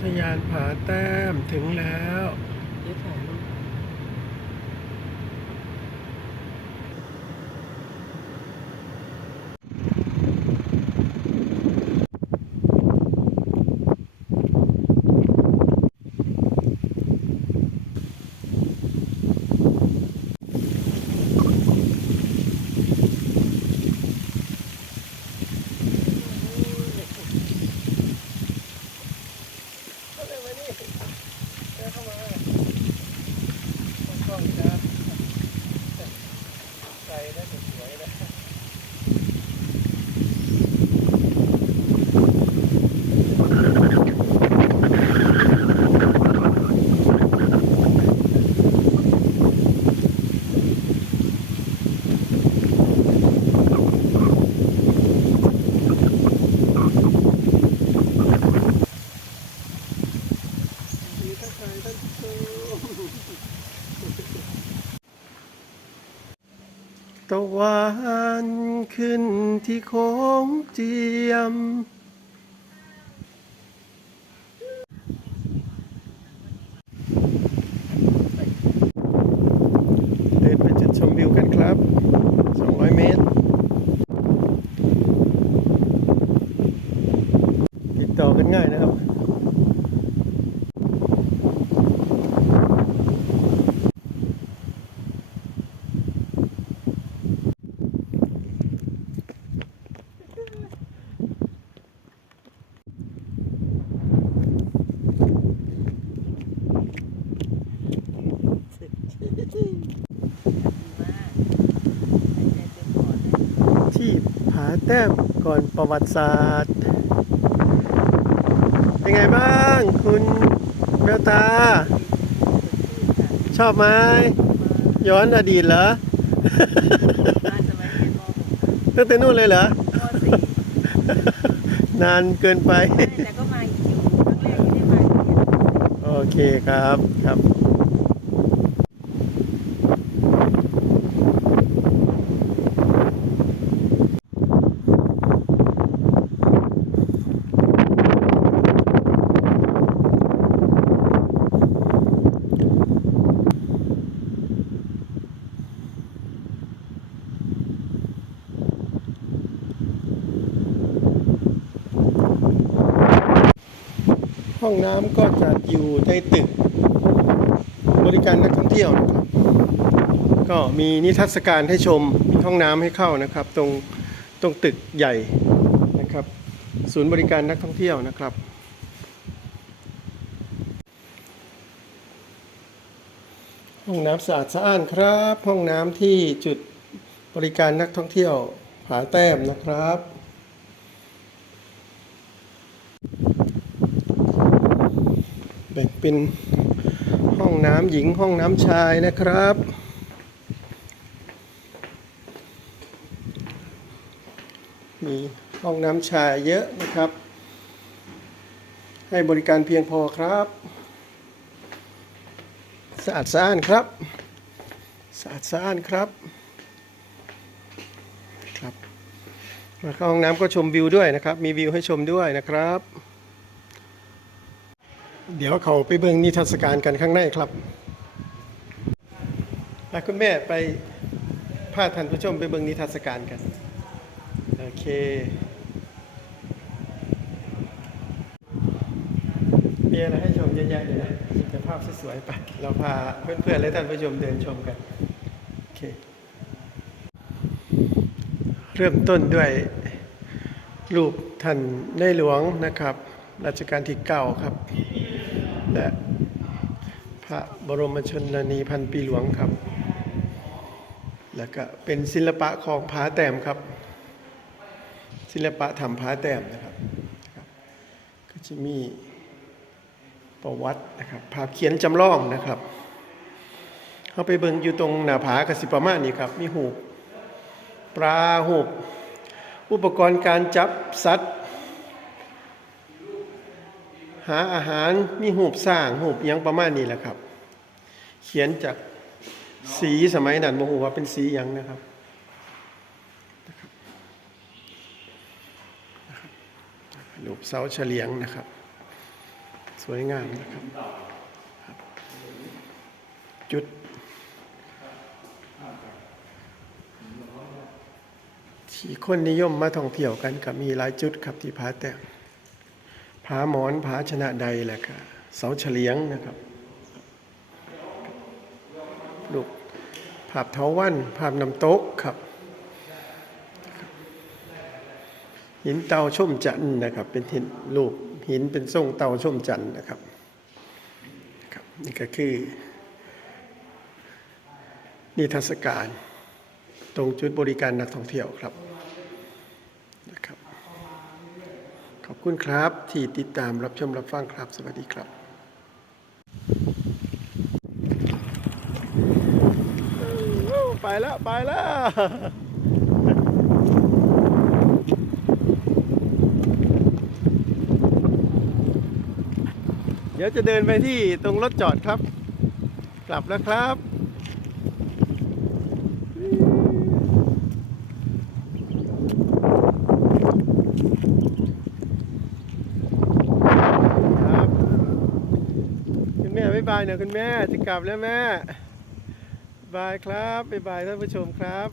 ทยานผาแต้มถึงแล้ว ตะวันขึ้นที่โค้งเจียม เดินไปจุดชมวิวกันครับ 200 เมตร ติดต่อกันง่ายนะครับ ที่ผาแต้มก่อนประวัติศาสตร์ เป็นไงบ้าง คุณแววตา ชอบไหมย้อนอดีตเหรอมาสมัยเรียนม .6 ตั้งแต่นู่นเลยเหรอม .4 นานเกินไป แต่ก็มาอีกอยู่ครั้งแรกที่ได้มาเรียนโอเคครับครับ ห้องน้ำก็จะอยู่ในตึก บริการนักท่องเที่ยวนะครับก็มีนิทรรศการให้ชมมีห้องน้ำให้เข้านะครับ ตรงตรงตึกใหญ่นะครับ ศูนย์บริการนักท่องเที่ยวนะครับห้องน้ำสะอาดสะอ้านครับ ห้องน้ำที่จุดบริการนักท่องเที่ยวผาแต้มนะครับ แบ่งเป็นห้องน้ำหญิงห้องน้ำชายนะครับ มีห้องน้ำชายเยอะนะครับ ให้บริการเพียงพอครับ สะอาดสะอ้านครับ สะอาดสะอ้านครับครับมาเข้าห้องน้ำก็ชมวิวด้วยนะครับ มีวิวให้ชมด้วยนะครับ เดี๋ยวเขาไปเบิ่งนิทรรศการกันข้างในครับคุณแม่ไปพาท่านผู้ชมไปเบิ่งนิทรรศการกัน โอเค มีอะไรให้ชมเยอะแยะเลยนะแต่ภาพสวยๆไป เราพาเพื่อนๆและท่านผู้ชมเดินชมกัน โอเค เริ่มต้นด้วยรูปท่านในหลวงนะครับ รัชกาลที่เก้าครับ และพระบรมชนนีพันปีหลวงครับ แล้วก็เป็นศิลปะของผาแต้มครับ ศิลปะทำผาแต้มนะครับ ก็จะมีประวัตินะครับภาพเขียนจำลองนะครับเขาไปเบิ่งอยู่ตรงหน้าผากสิประมาณนี้ครับ มีหูปลาหูอุปกรณ์การจับสัตว์ หาอาหารมีหูบสร้างหูบยังประมาณนี้แหละครับ เขียนจากสีสมัยนั้นโมโหว่าเป็นสียังนะครับรูปเสาเฉลียงนะครับ สวยงามนะครับ จุด ที่คนนิยมมาท่องเที่ยวกันกับมีหลายจุดครับที่ผาแต้ม ผาหมอนผาชนะใดแหละครับเสาเฉลียงนะครับลูกภาพเทาวันภาพน้ำตกครับ หินเตาชุ่มจันนะครับ เป็นหินรูปหินเป็นทรงเตาชุ่มจันนะครับครับ นี่ก็คือ นิทรรศการ ตรงจุดบริการนักท่องเที่ยวครับ อบคุณครับ ที่ติดตามรับชมรับฟังครับ สวัสดีครับไปแล้ว ไปแล้วเดี๋ยวจะเดินไปที่ตรงรถจอดครับ กลับแล้วครับครับคุณแม่บ๊ายบายหน่อยคุณแม่จะกลับแล้วแม่บายครับบ๊ายบายท่านผู้ชมครับ